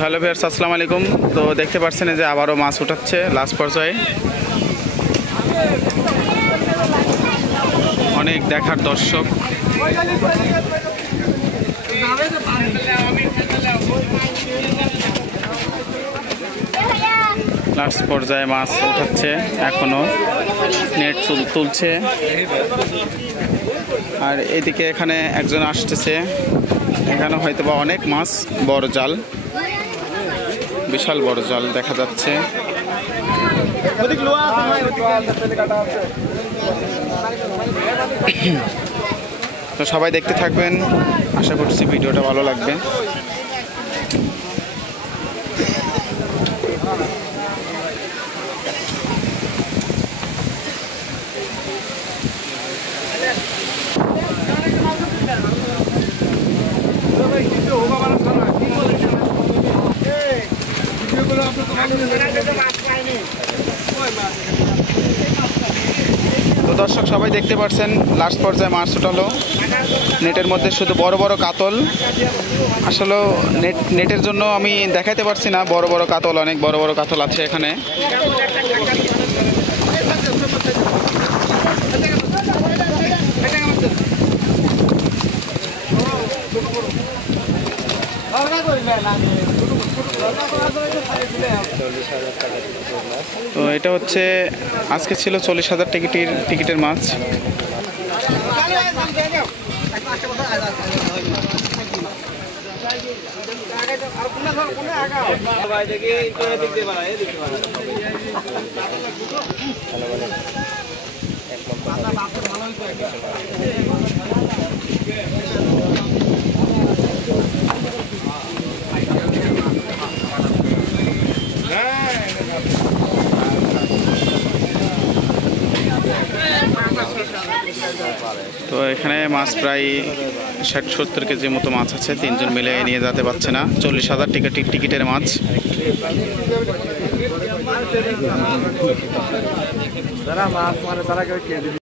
Hello viewers, আসসালামু আলাইকুম। তো দেখতে পাচ্ছেন যে আবারও মাছ উঠাচ্ছে লাস্ট পর্যায়ে। অনেক দেখার দর্শক। লাস্ট পর্যায়ে মাছ উঠাচ্ছে, এখনো নেট তুলছে। আর এদিকে এখানে একজন আসতেছে, এখানে হয়তো বা অনেক মাছ, বড় জাল, বিশাল বড় জাল দেখা যাচ্ছে। তো সবাই দেখতে থাকবেন, আশা করছি ভিডিওটা ভালো লাগবে। তো দর্শক সবাই দেখতে পাচ্ছেন লাস্ট পর্যায়ে মাছ উঠালো। নেটের মধ্যে শুধু বড় বড় কাতল। আসলে নেটের জন্য আমি দেখাতে পারছি না, বড় বড় কাতল, অনেক বড় বড় কাতল আছে এখানে। তো এটা হচ্ছে আজকে ছিল 40,000 টিকিটের মাছ। তো এখানে মাছ প্রায় 60-70 কেজির মতো মাছ আছে। তিনজন মিলে নিয়ে যেতে পারছে না। 40,000 টিকিটের মাছ।